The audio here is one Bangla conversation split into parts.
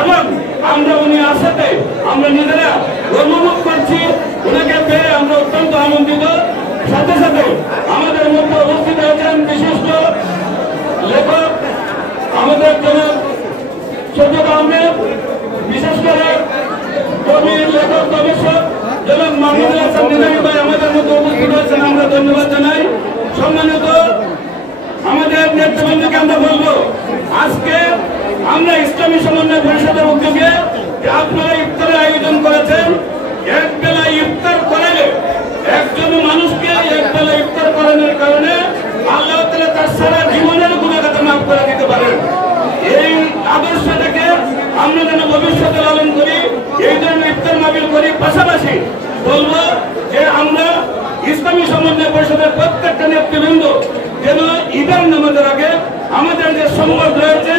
এবং আমরা উনি আসাতে আমরা নিজেরা অনুভব করছি, ওনাকে পেয়ে আমরা অত্যন্ত আনন্দিত। সাথে সাথে আমাদের মধ্যে উপস্থিত হয়েছেন বিশিষ্ট লেখক আমাদের জনাব সৈয়দ আহমেদ, বিশেষ করে কবি, লেখক, গবেষক জনাব মাহমুদুল হাসান নিজামী ভাই আমাদের মধ্যে উপস্থিত হয়েছেন, আমরা ধন্যবাদ জানাই। সম্মানিত আমাদের নেতৃবৃন্দকে আমরা বলবো, আজকে আমরা ইসলামী সমন্বয় পরিষদের উদ্যোগে আপনারা ইফতারের আয়োজন করেছেন। এক বেলা ইফতার করালে একজন মানুষকে এক বেলা ইফতার করানোর কারণে আল্লাহ তাআলা তার সারা জীবনের গুনাহ মাফ করে দিতে পারেন। এই আদর্শটাকে আমরা যেন ভবিষ্যতে লালন করি, এই জন্য ইফতার মাহফিল করি। পাশাপাশি বলবো যে আমরা ইসলামী সমন্বয় পরিষদের প্রত্যেকটা নেতৃবৃন্দ যেন ঈদের নামাজের আগে আমাদের যে সম্পদ রয়েছে,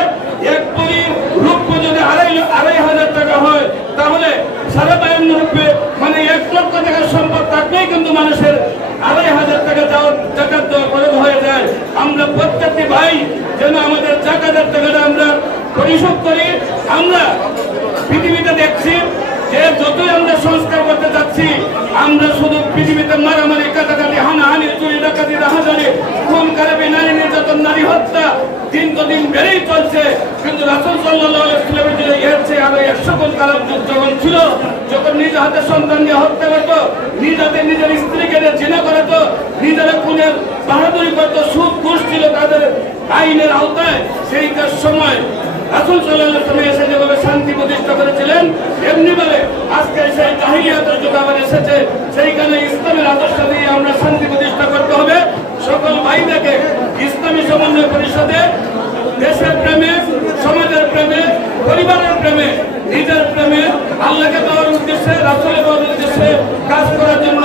এক পরি রূপ্য যদি 2,500 টাকা হয়, তাহলে 52 রূপে মানে 1 লক্ষ টাকার সম্পদ থাকলেই কিন্তু মানুষের 2,500 টাকা জাকাত দেওয়া ফরজ হয়ে যায়। আমরা প্রত্যেকটি ভাই যেন আমাদের জাকাতের টাকাটা আমরা পরিশোধ করি। আমরা পৃথিবীতে দেখছি যে যতই আমরা সংস্কার করতে যাচ্ছি, আমরা শুধু পৃথিবীতে মারামারি, কাটাকাটি, হানাহানি, চুরি, ডাকাতি, রাহাজানি, খুন, খারাপি, নারী নির্যাতন, নারী হত্যা দিন তো দিন বেড়েই চলছে। কিন্তু রাসূল সাল্লাল্লাহু আলাইহি ওয়াসাল্লামের যে এর চেয়ে আরো 100 গুণ খারাপ যুগ যখন ছিল, যখন নিজ হাতে সন্তানকে হত্যা করতো, নিজ হাতে নিজের স্ত্রীকে জিনা করতো, নিজেরা খুনের বাহাদুরি করতো, সুদ ঘুষ ছিল তাদের আইনের আওতায়, সেই সময় রাসূল সাল্লাল্লাহু আলাইহি ওয়াসাল্লাম এসে যেভাবে শান্তি প্রতিষ্ঠা করেছিলেন, এমনি ভাবে আজকে সেই জাহিলিয়াতের যুগ আবার এসেছে। সেইখানে ইসলামের আদর্শ দিয়ে আমরা শান্তি প্রতিষ্ঠা করতে হবে। সকল ভাইদেরকে ইসলামী সমন্বয় পরিষদে দেশের প্রেমে, সমাজের প্রেমে, পরিবারের প্রেমে, নিজের প্রেমে, আল্লাহকে পাওয়ার উদ্দেশ্যে, রাসূলের পাওয়ার উদ্দেশ্যে কাজ করার জন্য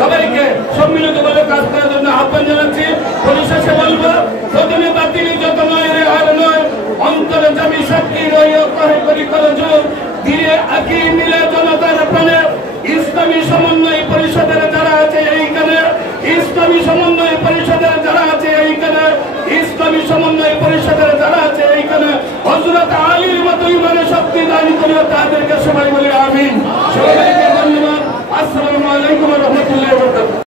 সবাইকে সম্মিলিতভাবে কাজ করার জন্য আহ্বান জানাচ্ছি। পরিশেষে বলবো, প্রথমে বাতিল যত নয় রে আর নয়, অন্তরে জমি সাক্ষী রইও কহে করি করো যোগ, ধীরে আকি মিলে জনতার প্রাণে। ইসলামী সমন্বয় পরিষদের যারা আছে এইখানে, ইসলামী সমন্বয় পরিষদের যারা আছে এইখানে, ইসলামী সমন্বয় পরিষদের যারা আছে এইখানে, হযরত আলীর মতো ইমানের শক্তি দান করিও তাদেরকে সবাই বলে আমিন। সবাইকে ধন্যবাদ। আসসালামু আলাইকুম ওয়া রাহমাতুল্লাহি ওয়া বারাকাতুহু।